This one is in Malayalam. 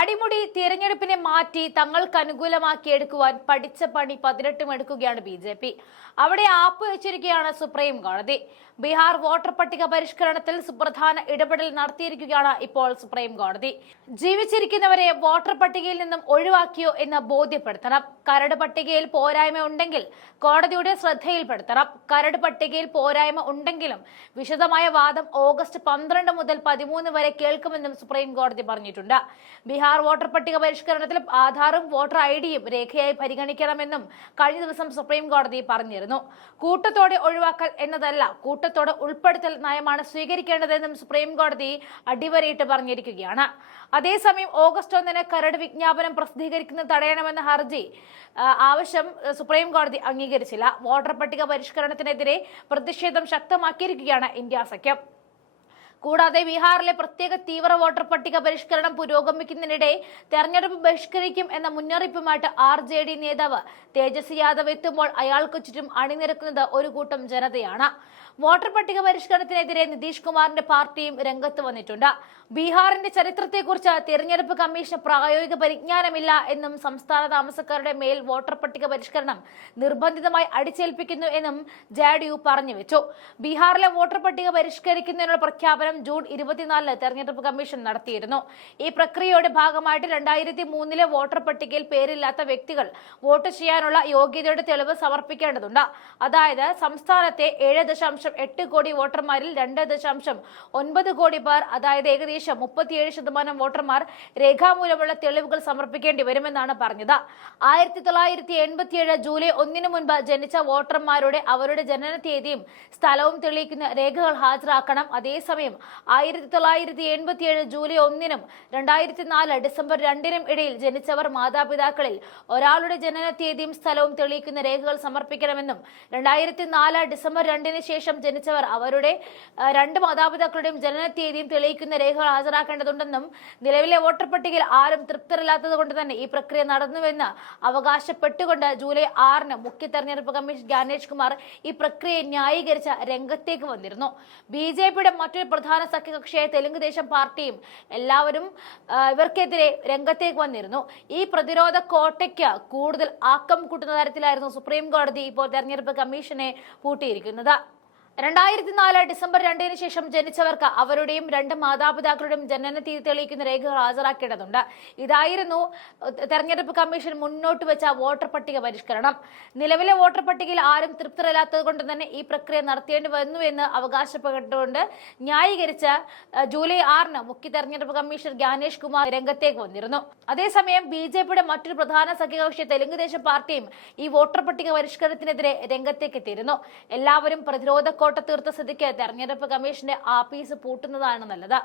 അടിമുടി തിരഞ്ഞെടുപ്പിനെ മാറ്റി തങ്ങൾക്ക് അനുകൂലമാക്കിയെടുക്കുവാൻ പഠിച്ച പണി 18 എടുക്കുകയാണ് ബി. അവിടെ ആപ്പ് വെച്ചിരിക്കുകയാണ് സുപ്രീം കോടതി. ബീഹാർ വോട്ടർ പട്ടിക പരിഷ്കരണത്തിൽ സുപ്രധാന ഇടപെടൽ നടത്തിയിരിക്കുകയാണ് ഇപ്പോൾ സുപ്രീം കോടതി. ജീവിച്ചിരിക്കുന്നവരെ വോട്ടർ പട്ടികയിൽ നിന്നും ഒഴിവാക്കിയോ എന്ന് ബോധ്യപ്പെടുത്തണം. കരട് പട്ടികയിൽ പോരായ്മ ഉണ്ടെങ്കിൽ കോടതിയുടെ ശ്രദ്ധയിൽപ്പെടുത്തണം. കരട് പട്ടികയിൽ പോരായ്മ ഉണ്ടെങ്കിലും വിശദമായ വാദം ഓഗസ്റ്റ് 12 മുതൽ 13 വരെ കേൾക്കുമെന്നും സുപ്രീം കോടതി പറഞ്ഞിട്ടുണ്ട്. ബീഹാർ വോട്ടർ പട്ടിക പരിഷ്കരണത്തിൽ ആധാറും വോട്ടർ ഐഡിയും രേഖയായി പരിഗണിക്കണമെന്നും കഴിഞ്ഞ ദിവസം സുപ്രീം കോടതി പറഞ്ഞിരുന്നു. കൂട്ടത്തോടെ ഒഴിവാക്കൽ എന്നതല്ല, കൂട്ടത്തോടെ ഉൾപ്പെടുത്തൽ നയമാണ് സ്വീകരിക്കേണ്ടതെന്നും സുപ്രീം കോടതി അടിവരയിട്ട് പറഞ്ഞിരിക്കുകയാണ്. അതേസമയം ഓഗസ്റ്റ് 1 കരട് വിജ്ഞാപനം പ്രസിദ്ധീകരിക്കുന്നത് തടയണമെന്ന ഹർജി ആവശ്യം സുപ്രീം കോടതി അംഗീകരിച്ചില്ല. വോട്ടർ പട്ടിക പരിഷ്കരണത്തിനെതിരെ പ്രതിഷേധം ശക്തമാക്കിയിരിക്കുകയാണ് ഇന്ത്യ സഖ്യം. കൂടാതെ ബീഹാറിലെ പ്രത്യേക തീവ്ര വോട്ടർ പട്ടിക പരിഷ്കരണം പുരോഗമിക്കുന്നതിനിടെ തെരഞ്ഞെടുപ്പ് ബഹിഷ്കരിക്കും എന്ന മുന്നറിയിപ്പുമായിട്ട് RJD നേതാവ് തേജസ്വി യാദവ് എത്തുമ്പോൾ അയാൾക്ക് ചുറ്റും അണിനിരക്കുന്നത് ഒരു കൂട്ടം ജനതയാണ്. വോട്ടർ പട്ടിക പരിഷ്കരണത്തിനെതിരെ നിതീഷ് കുമാറിന്റെ പാർട്ടിയും രംഗത്ത് വന്നിട്ടുണ്ട്. ബീഹാറിന്റെ ചരിത്രത്തെക്കുറിച്ച് തെരഞ്ഞെടുപ്പ് കമ്മീഷന് പ്രായോഗിക പരിജ്ഞാനമില്ല എന്നും സംസ്ഥാന താമസക്കാരുടെ മേൽ വോട്ടർ പട്ടിക പരിഷ്കരണം നിർബന്ധിതമായി അടിച്ചേൽപ്പിക്കുന്നു എന്നും JDU പറഞ്ഞു വെച്ചു. ബീഹാറിലെ വോട്ടർ പട്ടിക പരിഷ്കരിക്കുന്നതിനുള്ള പ്രഖ്യാപനം ജൂൺ 24 തെരഞ്ഞെടുപ്പ് കമ്മീഷൻ നടത്തിയിരുന്നു. ഈ പ്രക്രിയയുടെ ഭാഗമായിട്ട് 2003 വോട്ടർ പട്ടികയിൽ പേരില്ലാത്ത വ്യക്തികൾ വോട്ട് ചെയ്യാനുള്ള യോഗ്യതയുടെ തെളിവ് സമർപ്പിക്കേണ്ടതുണ്ട്. അതായത് സംസ്ഥാനത്തെ 7.8 കോടി വോട്ടർമാരിൽ 2.9 കോടി പേർ, അതായത് ഏകദേശം 37% വോട്ടർമാർ രേഖാമൂലമുള്ള തെളിവുകൾ സമർപ്പിക്കേണ്ടി വരുമെന്നാണ് പറഞ്ഞത്. 1987 ജൂലൈ 1 മുൻപ് ജനിച്ച വോട്ടർമാരുടെ അവരുടെ ജനന തീയതിയും സ്ഥലവും തെളിയിക്കുന്ന രേഖകൾ ഹാജരാക്കണം. അതേസമയം 1987 ജൂലൈ 1 2004 ഡിസംബർ 2 ഇടയിൽ ജനിച്ചവർ മാതാപിതാക്കളിൽ ഒരാളുടെ ജനന തീയതിയും സ്ഥലവും തെളിയിക്കുന്ന രേഖകൾ സമർപ്പിക്കണമെന്നും 2004 ഡിസംബർ 2 ശേഷം ജനിച്ചവർ അവരുടെ 2 മാതാപിതാക്കളുടെയും ജനന തീയതിയും തെളിയിക്കുന്ന രേഖകൾ ഹാജരാക്കേണ്ടതുണ്ടെന്നും നിലവിലെ വോട്ടർ പട്ടികയിൽ ആരും തൃപ്തരല്ലാത്തത് കൊണ്ട് തന്നെ ഈ പ്രക്രിയ നടന്നുവെന്ന് അവകാശപ്പെട്ടുകൊണ്ട് ജൂലൈ 6 മുഖ്യ തെരഞ്ഞെടുപ്പ് കമ്മീഷൻ ജ്ഞാനേഷ് കുമാർ ഈ പ്രക്രിയയെ ന്യായീകരിച്ച രംഗത്തേക്ക് വന്നിരുന്നു. BJPയുടെ മറ്റൊരു പ്രധാന സഖ്യകക്ഷിയായ തെലുങ്ക് ദേശം പാർട്ടിയും എല്ലാവരും ഇവർക്കെതിരെ രംഗത്തേക്ക് വന്നിരുന്നു. ഈ പ്രതിരോധ കോട്ടയ്ക്ക് കൂടുതൽ ആക്കം കൂട്ടുന്ന തരത്തിലായിരുന്നു സുപ്രീം കോടതി ഇപ്പോൾ തെരഞ്ഞെടുപ്പ് കമ്മീഷനെ പൂട്ടിയിരിക്കുന്നത്. 2004 ഡിസംബർ 2 ശേഷം ജനിച്ചവർക്ക് അവരുടെയും 2 മാതാപിതാക്കളുടെയും ജനന തീയതി തെളിയിക്കുന്ന രേഖകൾ ഹാജരാക്കേണ്ടതുണ്ട്. ഇതായിരുന്നു തെരഞ്ഞെടുപ്പ് കമ്മീഷൻ മുന്നോട്ട് വെച്ച വോട്ടർ പട്ടിക പരിഷ്കരണം. നിലവിലെ വോട്ടർ പട്ടികയിൽ ആരും തൃപ്തരല്ലാത്തത് കൊണ്ട് തന്നെ ഈ പ്രക്രിയ നടത്തേണ്ടി വന്നുവെന്ന് അവകാശപ്പെട്ടുകൊണ്ട് ന്യായീകരിച്ച ജൂലൈ 6 മുഖ്യ തെരഞ്ഞെടുപ്പ് കമ്മീഷണർ ജ്ഞാനേഷ് കുമാർ രംഗത്തേക്ക് വന്നിരുന്നു. അതേസമയം BJPയുടെ മറ്റൊരു പ്രധാന സഖ്യകക്ഷി തെലുങ്ക് ദേശം പാർട്ടിയും ഈ വോട്ടർ പട്ടിക പരിഷ്കരണത്തിനെതിരെ രംഗത്തേക്ക് എത്തിയിരുന്നു. എല്ലാവരും പ്രതിരോധ കോട്ട തീർത്ത സ്ഥിതിക്ക് തെരഞ്ഞെടുപ്പ് കമ്മീഷന്റെ ആഫീസ് പൂട്ടുന്നതാണ് നല്ലത്.